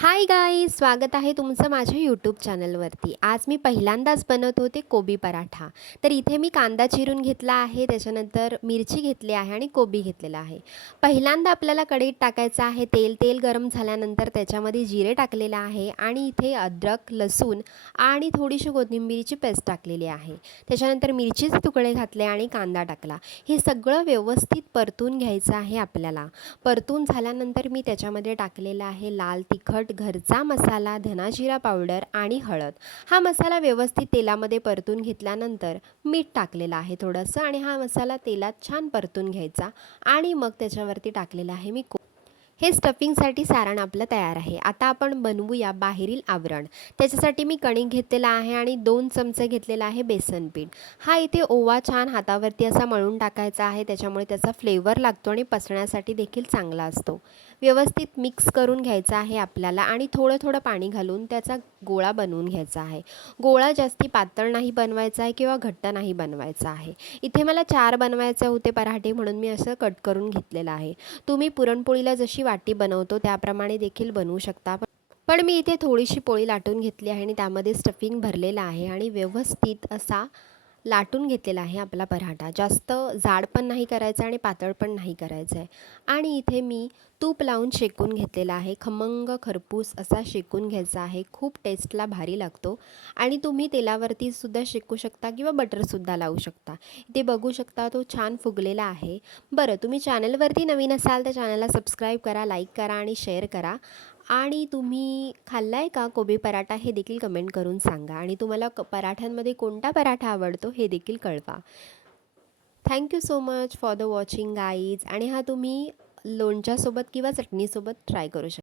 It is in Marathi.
हाय गाईज, स्वागत आहे तुमचं माझ्या यूट्यूब चॅनलवरती। आज मी पहिल्यांदाच बनवत होते कोबी पराठा। तर इथे मी कांदा चिरून घेतला आहे, त्याच्यानंतर मिरची घेतली आहे आणि कोबी घेतलेला आहे। पहिल्यांदा आपल्याला कढईत टाकायचं आहे तेल। तेल गरम झाल्यानंतर त्याच्यामध्ये जिरे टाकलेलं आहे आणि इथे अद्रक, लसूण आणि थोडीशी कोथिंबीरची पेस्ट टाकलेली आहे। त्याच्यानंतर मिरचीचे तुकडे घातले आणि कांदा टाकला। हे सगळं व्यवस्थित परतून घ्यायचं आहे आपल्याला। परतून झाल्यानंतर मी त्याच्यामध्ये टाकलेला आहे लाल तिखट, घरचा मसाला, धना जिरा पावडर आणि हळद। हा मसाला व्यवस्थित तेलामध्ये परतून घेतल्यानंतर मीठ टाकलेलं आहे थोडंसं आणि हा मसाला तेलात छान परतून घ्यायचा आणि मग त्याच्यावरती टाकलेलं आहे मी हे स्टफिंगसाठी सारण आपलं तयार आहे। आता आपण बनवूया बाहेरील आवरण। त्याच्यासाठी मी कणिक घेतलेला आहे आणि 2 चमचे घेतलेला आहे बेसन पीठ। हा इथे ओवा छान हातावरती असा मळून टाकायचा आहे, त्याच्यामुळे त्याचा फ्लेवर लागतो आणि पचण्यासाठी देखील चांगला असतो। व्यवस्थित मिक्स करून घ्यायचा आहे आपल्याला आणि थोडं थोडं पाणी घालून त्याचा गोळा बनवून घ्यायचा आहे। गोळा जास्ती पातळ नाही बनवायचा आहे किंवा घट्ट नाही बनवायचा आहे। इथे मला 4 बनवायचे होते पराठे, म्हणून मी असं कट करून घेतलेलं आहे। तुम्ही पुरणपोळीला जशी वाटी बनवतो त्याप्रमाणे देखील बनवू शकता। पण मी इथे थोडीशी पोळी लाटून घेतली आहे आणि त्यामध्ये स्टफिंग भरलेलं आहे आणि व्यवस्थित असा लाटून घेतलेला आहे आपला पराठा। जास्त जाड पण नाही करायचा आणि पातळ पण नाही करायचं आहे। आणि इथे मी तूप लावून शेकून घेतलेला आहे। खमंग खरपूस असा शेकून घ्यायचा आहे, खूप टेस्टला भारी लागतो। आणि तुम्ही तेलावरती सुद्धा शेकू शकता किंवा बटरसुद्धा लावू शकता। इथे बघू शकता तो छान फुगलेला आहे। बरं, तुम्ही चॅनलवरती नवीन असाल तर चॅनलला सबस्क्राईब करा, लाईक करा आणि शेअर करा। आणि तुम्ही खाल्ला आहे का कोबी पराठा हे देखील कमेंट करून सांगा आणि तुम्हाला पराठ्यांमध्ये कोणता पराठा आवडतो हे देखील कळवा। Thank you so much for the watching guys. आणि हा तुम्ही लोणच्यासोबत किंवा चटणीसोबत ट्राय करू शकता।